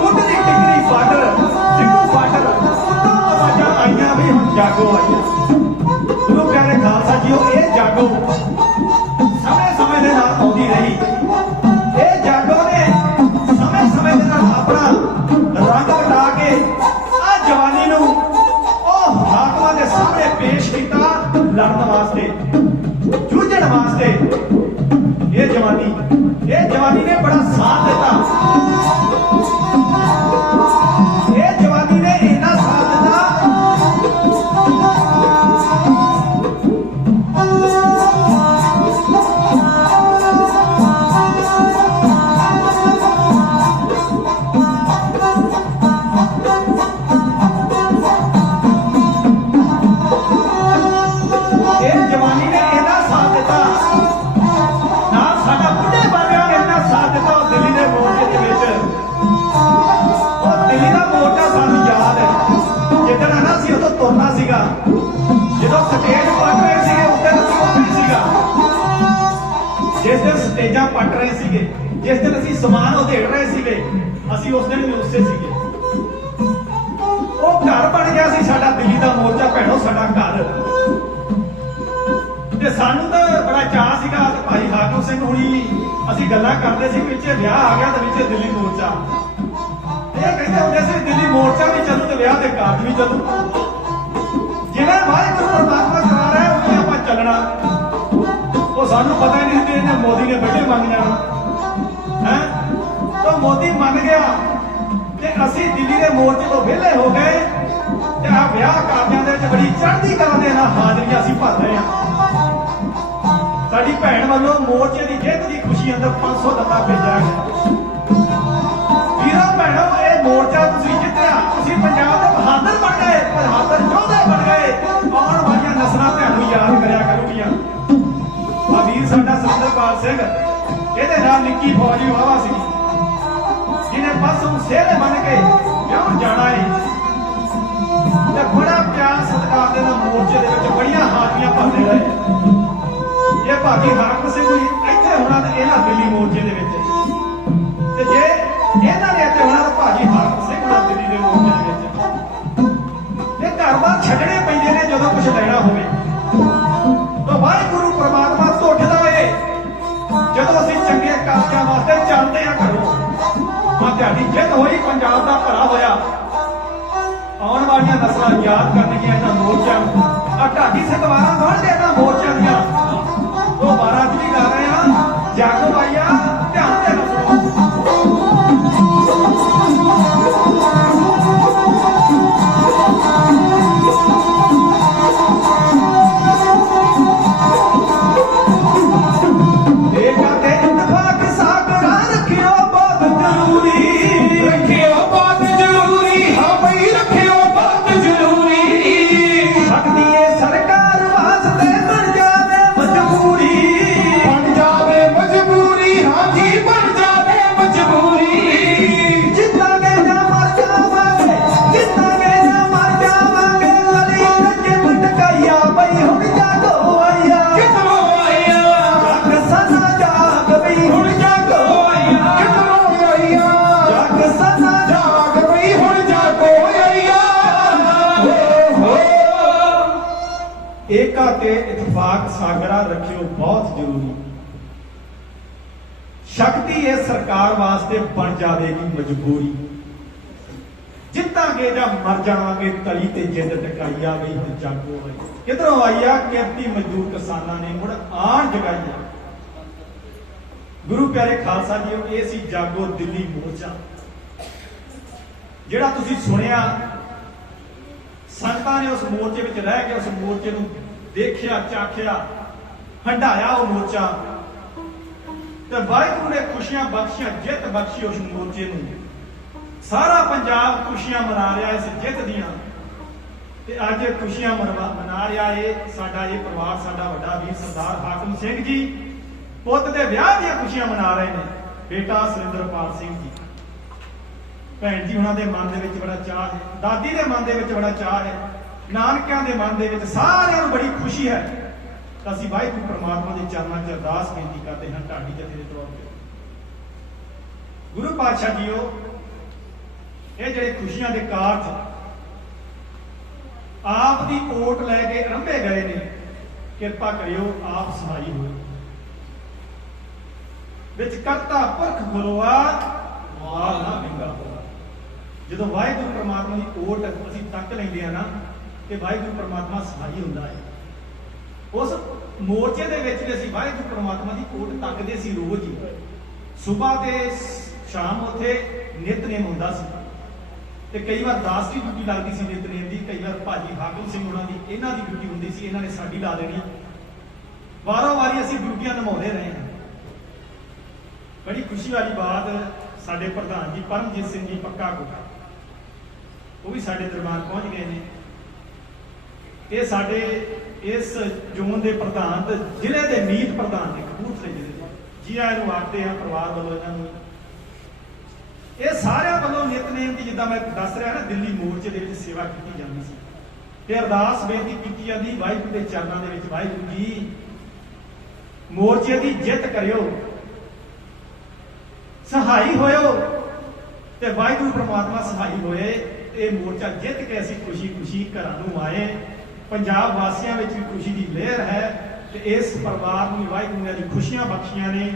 ਮੁੱਢਲੀ ਟਿਕਰੀ ਬਾਰਡਰ, ਸਿੰਘੂ ਬਾਰਡਰ, ਉੱਤੋਂ ਆਵਾਜ਼ਾਂ ਆਈਆਂ ਵੀ ਹੁਣ ਜਾਗੋ ਆਈਆਂ। ਗੁਰੂ ਪਿਆਰੇ ਖਾਲਸਾ ਜੀਓ, ਇਹ ਜਾਗੋ ਸਮੇਂ ਦੇ ਨਾਲ ਆਉਂਦੀ ਰਹੀ। ਇਹ ਜਾਗੋ ਨੇ ਸਮੇਂ ਦੇ ਨਾਲ ਆਪਣਾ ਰੰਗ ਵਟਾ ਕੇ ਆ ਜਵਾਨੀ ਨੂੰ ਉਹ ਹਾਕਮਾਂ ਦੇ ਸਾਹਮਣੇ ਪੇਸ਼ ਕੀਤਾ, ਲੜਨ ਵਾਸਤੇ, ਜੂਝਣ ਵਾਸਤੇ। ਇਹ ਜਵਾਨੀ ਨੇ ਬੜਾ ਸਾਥ ਦਿੱਤਾ। ਇਹ ਜਵਾਨੀ ਨੇ ਇੰਨਾ ਸਾਥ ਦਿੱਤਾ, ਜਦੋਂ ਸਟੇਜ ਪੱਟ ਰਹੇ ਸੀਗੇ ਉਸ ਦਿਨ ਉੱਥੇ ਸੀਗਾ, ਜਿਸ ਦਿਨ ਸਟੇਜਾਂ ਪੱਟ ਰਹੇ ਸੀਗੇ ਜਿਸ ਦਿਨ ਅਸੀਂ ਸਮਾਨ ਉਧੇੜ ਰਹੇ ਸੀਗੇ, ਅਸੀਂ ਉਸ ਦਿਨ ਵੀ ਉਸੇ ਸੀਗੇ। ਉਹ ਘਰ ਬਣ ਗਿਆ ਸੀ ਸਾਡਾ ਦਿੱਲੀ ਦਾ ਮੋਰਚਾ, ਭੈਣੋ ਸਾਡਾ ਘਰ। ਤੇ ਸਾਨੂੰ ਤਾਂ ਬੜਾ ਚਾਅ ਸੀਗਾ ਤੇ ਭਾਈ ਹਾਕਮ ਸਿੰਘ ਹੁਣੀ ਅਸੀਂ ਗੱਲਾਂ ਕਰਦੇ ਸੀ, ਵਿੱਚ ਵਿਆਹ ਆ ਗਿਆ ਤੇ ਵਿੱਚ ਦਿੱਲੀ ਮੋਰਚਾ। ਇਹ ਕਹਿੰਦੇ ਹੁੰਦੇ ਸੀ ਦਿੱਲੀ ਮੋਰਚਾ ਵੀ ਚੱਲੂ ਤੇ ਵਿਆਹ ਦੇ ਕਾਰਜ ਵੀ ਚੱਲੂ। ਜਿਵੇਂ ਵਾਹਿਗੁਰੂ ਪਰਮਾਤਮਾ ਕਰਾ ਰਿਹਾ ਉਵੇਂ ਆਪਾਂ ਚੱਲਣਾ। ਉਹ ਸਾਨੂੰ ਪਤਾ ਹੀ ਨਹੀਂ ਸੀ ਇਹਨੇ ਮੋਦੀ ਨੇ ਬੜੇ ਮੰਗ ਜਾਣਾ ਹੈ। ਤਾਂ ਮੋਦੀ ਮੰਨ ਗਿਆ ਤੇ ਅਸੀਂ ਦਿੱਲੀ ਦੇ ਮੋਰਚੇ ਤੋਂ ਵਿਹਲੇ ਹੋ ਗਏ ਤੇ ਆ ਵਿਆਹ ਕਾਰਜਾਂ ਦੇ ਵਿੱਚ ਬੜੀ ਚੜ੍ਹਦੀ ਕਲਾ ਦੇ ਨਾਲ ਹਾਜ਼ਰੀਆਂ ਅਸੀਂ ਭਰ ਰਹੇ ਹਾਂ। ਸਾਡੀ ਭੈਣ ਵੱਲੋਂ ਮੋਰਚੇ ਦੀ ਜਿੱਤ ਦੀ ਖੁਸ਼ੀ ਅੰਦਰ 500 ਡੱਬਾ ਭੇਜਿਆ ਗਿਆ। ਵੀਰੋ ਭੈਣੋ, ਇਹ ਮੋਰਚਾ ਤੁਸੀਂ ਜਿੱਤਿਆ, ਤੁਸੀਂ ਪੰਜਾਬ ਦੇ ਬਹਾਦਰ ਬਣ ਗਏ, ਬਹਾਦਰ ਯੋਧੇ ਬਣ ਗਏ। ਆਉਣ ਵਾਲੀਆਂ ਨਸਲਾਂ ਤੁਹਾਨੂੰ ਯਾਦ ਕਰਿਆ ਕਰੂਗੀਆਂ। ਆ ਵੀਰ ਸਾਡਾ ਸੁਰਿੰਦਰਪਾਲ ਸਿੰਘ, ਇਹਦੇ ਨਾਲ ਨਿੱਕੀ ਫੌਜੀ ਵਾਵਾ ਸੀ, ਜਿਹਨੇ ਪਾਸੋਂ ਸਿਹਰੇ ਬਣ ਕੇ ਵਿਆਹ ਜਾਣਾ ਹੈ ਤੇ ਬੜਾ ਪਿਆਰ ਸਤਿਕਾਰ ਦੇ ਨਾਲ ਮੋਰਚੇ ਦੇ ਵਿੱਚ ਬੜੀਆਂ ਹਾਜ਼ਰੀਆਂ ਭਰਦੇ ਰਹੇ। ਇਹ ਭਾਗੀ ਹਾਕਮ ਸਿੰਘ ਜੀ ਇੱਥੇ ਹੋਣਾ ਤੇ ਇਹਨਾਂ ਦਿੱਲੀ ਮੋਰਚੇ ਦੇ ਵਿੱਚ, ਤੇ ਜੇ ਇਹਨਾਂ ਨੇ ਇੱਥੇ ਹੋਣਾ ਤਾਂ ਭਾਜੀ ਹਾਕਮ ਸਿੰਘ ਹੋਣਾ ਦਿੱਲੀ ਦੇ ਮੋਰਚੇ ਦੇ ਵਿੱਚ। ਇਹ ਘਰ-ਬਾਰ ਛੱਡਣੇ ਪੈਂਦੇ ਨੇ ਜਦੋਂ ਕੁਝ ਲੈਣਾ ਹੋਵੇ। ਤਾਂ ਵਾਹਿਗੁਰੂ ਪਰਮਾਤਮਾ ਧੋਖਦਾ ਏ ਜਦੋਂ ਅਸੀਂ ਚੰਗੇ ਕਾਰਜਾਂ ਵਾਸਤੇ ਚੱਲਦੇ ਹਾਂ ਘਰੋਂ। ਆ ਤੁਹਾਡੀ ਜਿੱਤ ਹੋਈ, ਪੰਜਾਬ ਦਾ ਭਲਾ ਹੋਇਆ। ਆਉਣ ਵਾਲੀਆਂ ਨਸਲਾਂ ਯਾਦ ਕਰਨਗੀਆਂ ਇਹਨਾਂ ਮੋਰਚਿਆਂ ਨੂੰ। ਆ ਢਾਡੀ ਸਤਵਾਰਾਂ ਬਣਦੇ ਇਹਨਾਂ ਮੋਰਚਿਆਂ ਦੀਆਂ। ਉਹ 12 ਚ ਵੀ ਗਾ ਰਹੇ ਆ, ਜਾਗੋ ਆਈਆ ਧਿਆਨ ਦੇ ਨਾਲ ਸੁਣੋ। ਏਕਾ ਤੇ ਇਤਫਾਕ ਸਾਗਰਾ ਰੱਖਿਓ ਬਹੁਤ ਜ਼ਰੂਰੀ। ਸ਼ਕਤੀ ਇਹ ਸਰਕਾਰ ਵਾਸਤੇ ਬਣ ਜਾਵੇਗੀ ਮਜਬੂਰੀ। ਜਿੱਤਾਂਗੇ ਜਾਂ ਮਰ ਜਾਵਾਂਗੇ, ਤਲੀ ਤੇ ਜਿੱਦ ਟਕਾਈ ਆ ਗਈ ਹੁਣ ਜਾਗੋ ਆਈ। ਕਿਧਰੋਂ ਆਈ ਆ? ਕਿਰਤੀ ਮਜ਼ਦੂਰ ਕਿਸਾਨਾਂ ਨੇ ਮੁੜ ਆਣ ਜਗਾਈ ਆ। ਗੁਰੂ ਪਿਆਰੇ ਖਾਲਸਾ ਜੀਓ, ਇਹ ਸੀ ਜਾਗੋ ਦਿੱਲੀ ਮੋਰਚਾ ਜਿਹੜਾ ਤੁਸੀਂ ਸੁਣਿਆ। ਸੰਗਤਾਂ ਨੇ ਉਸ ਮੋਰਚੇ ਵਿੱਚ ਰਹਿ ਕੇ ਉਸ ਮੋਰਚੇ ਨੂੰ ਦੇਖਿਆ, ਚਾਖਿਆ, ਹੰਡਾਇਆ ਉਹ ਮੋਰਚਾ ਤੇ ਵਾਹਿਗੁਰੂ ਨੇ ਖੁਸ਼ੀਆਂ ਬਖਸ਼ੀਆਂ, ਜਿੱਤ ਬਖਸ਼ੀ ਉਸ ਮੋਰਚੇ ਨੂੰ। ਸਾਰਾ ਪੰਜਾਬ ਖੁਸ਼ੀਆਂ ਮਨਾ ਰਿਹਾ ਇਸ ਜਿੱਤ ਦੀਆਂ। ਤੇ ਅੱਜ ਇਹ ਖੁਸ਼ੀਆਂ ਮਨਾ ਰਿਹਾ ਇਹ ਸਾਡਾ ਇਹ ਪਰਿਵਾਰ, ਸਾਡਾ ਵੱਡਾ ਵੀਰ ਸਰਦਾਰ ਹਾਕਮ ਸਿੰਘ ਜੀ ਪੁੱਤ ਦੇ ਵਿਆਹ ਦੀਆਂ ਖੁਸ਼ੀਆਂ ਮਨਾ ਰਹੇ ਨੇ। ਬੇਟਾ ਸੁਰਿੰਦਰਪਾਲ ਸਿੰਘ ਜੀ, ਭੈਣ ਜੀ ਉਹਨਾਂ ਦੇ ਮਨ ਦੇ ਵਿੱਚ ਬੜਾ ਚਾਅ ਹੈ, ਦਾਦੀ ਦੇ ਮਨ ਦੇ ਵਿੱਚ ਬੜਾ ਚਾਅ ਹੈ, ਨਾਨਕਿਆਂ ਦੇ ਮਨ ਦੇ ਵਿੱਚ ਸਾਰਿਆਂ ਨੂੰ ਬੜੀ ਖੁਸ਼ੀ ਹੈ। ਤਾਂ ਅਸੀਂ ਵਾਹਿਗੁਰੂ ਪਰਮਾਤਮਾ ਦੇ ਚਰਨਾਂ 'ਚ ਅਰਦਾਸ ਬੇਨਤੀ ਕਰਦੇ ਹਾਂ ਢਾਡੀ ਜਥੇ ਦੇ ਤੌਰ ਤੇ। ਗੁਰੂ ਪਾਤਸ਼ਾਹ ਜੀਓ, ਇਹ ਜਿਹੜੇ ਖੁਸ਼ੀਆਂ ਦੇ ਕਾਰਜ ਆਪ ਦੀ ਓਟ ਲੈ ਕੇ ਅਰੰਭੇ ਗਏ ਨੇ, ਕਿਰਪਾ ਕਰਿਓ ਆਪ ਸਹਾਈ ਹੋਏ। ਵਿੱਚ ਕਰਤਾ ਪੁਰਖ ਗੁਰੂਆ ਮਾਲ ਨਾ ਵਿੰਗਾ ਹੋਆ। ਜਦੋਂ ਵਾਹਿਗੁਰੂ ਪਰਮਾਤਮਾ ਦੀ ਓਟ ਅਸੀਂ ਤੱਕ ਲੈਂਦੇ ਆ ਨਾ, ਤੇ ਵਾਹਿਗੁਰੂ ਪਰਮਾਤਮਾ ਸਹਾਈ ਹੁੰਦਾ ਹੈ। ਉਸ ਮੋਰਚੇ ਦੇ ਵਿੱਚ ਵੀ ਅਸੀਂ ਵਾਹਿਗੁਰੂ ਪਰਮਾਤਮਾ ਦੀ ਓਟ ਤੱਕਦੇ ਸੀ ਰੋਜ਼ ਹੀ। ਸਵੇਰ ਤੇ ਸ਼ਾਮ ਉੱਥੇ ਨਿਤਨੇਮ ਹੁੰਦਾ ਸੀ ਤੇ ਕਈ ਵਾਰ ਦਾਸ ਦੀ ਡਿਊਟੀ ਲੱਗਦੀ ਸੀ ਨਿਤਨੇਮ ਦੀ, ਕਈ ਵਾਰ ਭਾਜੀ ਹਾਕਮ ਸਿੰਘ ਹੋਣਾ ਦੀ ਇਹਨਾਂ ਦੀ ਡਿਊਟੀ ਹੁੰਦੀ ਸੀ, ਇਹਨਾਂ ਨੇ ਸਾਡੀ ਲਾ ਦੇਣੀ। ਵਾਰੋ ਵਾਰੀ ਅਸੀਂ ਡਿਊਟੀਆਂ ਨਿਭਾਉਂਦੇ ਰਹੇ ਹਾਂ। ਬੜੀ ਖੁਸ਼ੀ ਵਾਲੀ ਬਾਤ, ਸਾਡੇ ਪ੍ਰਧਾਨ ਜੀ ਪਰਮਜੀਤ ਸਿੰਘ ਜੀ ਪੱਕਾ ਕੋਟਾ, ਉਹ ਵੀ ਸਾਡੇ ਦਰਬਾਰ ਪਹੁੰਚ ਗਏ ਨੇ। ਇਹ ਸਾਡੇ ਇਸ ਜ਼ੋਨ ਦੇ ਪ੍ਰਧਾਨ ਤੇ ਜ਼ਿਲ੍ਹੇ ਦੇ ਮੀਤ ਪ੍ਰਧਾਨ ਨੇ, ਕਪੂਰਥਲੇ ਜ਼ਿਲ੍ਹੇ ਦੇ। ਜੀ ਆਇਆਂ ਨੂੰ ਆਖਦੇ ਆ ਪਰਿਵਾਰ ਵੱਲੋਂ ਇਹਨਾਂ ਨੂੰ। ਇਹ ਸਾਰਿਆਂ ਵੱਲੋਂ ਨਿਤਨੇਮ ਦੀ, ਜਿੱਦਾਂ ਮੈਂ ਦੱਸ ਰਿਹਾ ਨਾ, ਦਿੱਲੀ ਮੋਰਚੇ ਦੇ ਵਿੱਚ ਸੇਵਾ ਕੀਤੀ ਜਾਂਦੀ ਸੀ ਤੇ ਅਰਦਾਸ ਬੇਨਤੀ ਕੀਤੀ ਜਾਂਦੀ ਵਾਹਿਗੁਰੂ ਦੇ ਚਰਨਾਂ ਦੇ ਵਿੱਚ, ਵਾਹਿਗੁਰੂ ਜੀ ਮੋਰਚੇ ਦੀ ਜਿੱਤ ਕਰਿਓ। ਸਹਾਈ ਹੋਇਓ ਤੇ ਵਾਹਿਗੁਰੂ ਪ੍ਰਮਾਤਮਾ ਸਹਾਈ ਹੋਏ। ਇਹ ਮੋਰਚਾ ਜਿੱਤ ਕੇ ਅਸੀਂ ਖੁਸ਼ੀ ਘਰਾਂ ਨੂੰ ਆਏ। ਪੰਜਾਬ ਵਾਸੀਆਂ ਵਿੱਚ ਵੀ ਖੁਸ਼ੀ ਦੀ ਲਹਿਰ ਹੈ ਤੇ ਇਸ ਪਰਿਵਾਰ ਨੂੰ ਵਾਹਿਗੁਰੂ ਨੇ ਖੁਸ਼ੀਆਂ ਬਖਸ਼ੀਆਂ ਨੇ।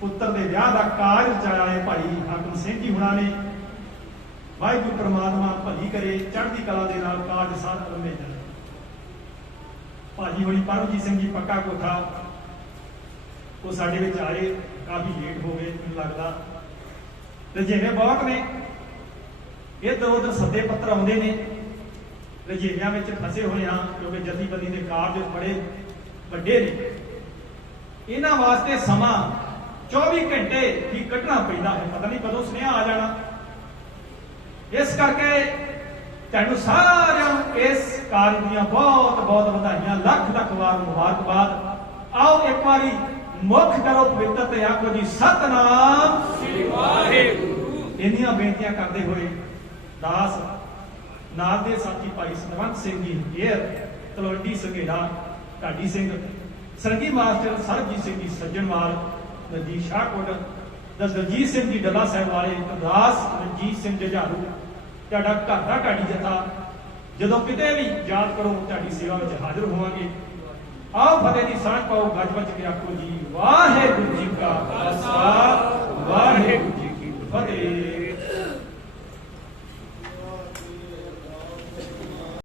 ਪੁੱਤਰ ਦੇ ਵਿਆਹ ਦਾ ਕਾਰਜ ਰਚਾਇਆ ਭਾਈ ਹਾਕਮ ਸਿੰਘ ਜੀ ਹੁਣਾਂ ਨੇ। ਵਾਹਿਗੁਰੂ ਪ੍ਰਮਾਤਮਾ ਭਲੀ ਕਰੇ, ਚੜ੍ਹਦੀ ਕਲਾ ਦੇ ਨਾਲ ਕਾਰਜ ਸਾਧ ਕਰਨੇ ਜਾਣ। ਭਾਜੀ ਹੋਣੀ ਪਰਮਜੀਤ ਸਿੰਘ ਜੀ ਪੱਕਾ ਕੋਠਾ ਉਹ ਸਾਡੇ ਵਿੱਚ ਆਏ, ਕਾਫੀ ਲੇਟ ਹੋ ਗਏ ਮੈਨੂੰ ਲੱਗਦਾ। ਰਜੇਵੇਂ ਬਹੁਤ ਨੇ, ਇੱਧਰ ਉੱਧਰ ਸੱਦੇ ਪੱਤਰ ਆਉਂਦੇ ਨੇ, ਰਜੇਵਿਆਂ ਵਿੱਚ ਫਸੇ ਹੋਏ ਹਾਂ ਕਿਉਂਕਿ ਜਥੇਬੰਦੀ ਦੇ ਕਾਰਜ ਬੜੇ ਵੱਡੇ ਨੇ। ਇਹਨਾਂ ਵਾਸਤੇ ਸਮਾਂ 24 ਘੰਟੇ ਹੀ ਕੱਢਣਾ ਪੈਂਦਾ ਹੈ, ਪਤਾ ਨਹੀਂ ਕਦੋਂ ਸੁਨੇਹਾ ਆ ਜਾਣਾ। ਇਸ ਕਰਕੇ ਤੁਹਾਨੂੰ ਸਾਰਿਆਂ ਨੂੰ ਇਸ ਕਾਰਜ ਦੀਆਂ ਬਹੁਤ ਬਹੁਤ ਵਧਾਈਆਂ, ਲੱਖ ਵਾਰ ਮੁਬਾਰਕਬਾਦ। ਆਓ ਇੱਕ ਵਾਰੀ ਮੁੱਖ ਕਰੋ ਪਵਿੱਤਰ ਤੇ ਆਖੋ ਜੀ ਸਤਨਾਮ ਸ੍ਰੀ ਵਾਹਿਗੁਰੂ। ਇੰਨੀਆਂ ਬੇਨਤੀਆਂ ਕਰਦੇ ਹੋਏ ਦਾਸ ਨਾਲ ਦੇ ਸਾਥੀ ਭਾਈ ਸਤਵੰਤ ਸਿੰਘ ਜੀ ਢੇਰ, ਤਲਵੰਡੀ ਸੰਘੇੜਾ ਢਾਡੀ ਸਿੰਘ, ਸਰੰਗੀ ਮਾਸਟਰ ਸਰਬਜੀਤ ਸਿੰਘ ਜੀ ਸੱਜਣਵਾਲ, ਦਲਜੀਤ ਸ਼ਾਹਕੋਟ, ਦਲਜੀਤ ਸਿੰਘ ਜੀ ਡੱਲਾ ਸਾਹਿਬ ਵਾਲੇ, ਅਰਦਾਸ ਰਣਜੀਤ ਸਿੰਘ ਜੁਝਾਰੂ, ਤੁਹਾਡਾ ਘਰ ਦਾ ਢਾਡੀ ਜਥਾ ਜਦੋਂ ਕਿਤੇ ਵੀ ਯਾਦ ਕਰੋ ਤੁਹਾਡੀ ਸੇਵਾ ਵਿੱਚ ਹਾਜ਼ਰ ਹੋਵਾਂਗੇ। ਆਓ ਫਤਿਹ ਦੀ ਸਾਂਝ ਪਾਓ, ਗੱਜ ਵੱਜ ਕੇ ਆਖੋ ਜੀ ਵਾਹਿਗੁਰੂ ਜੀ ਕਾ ਖਾਲਸਾ, ਵਾਹਿਗੁਰੂ ਜੀ ਕੀ ਫਤਿਹ।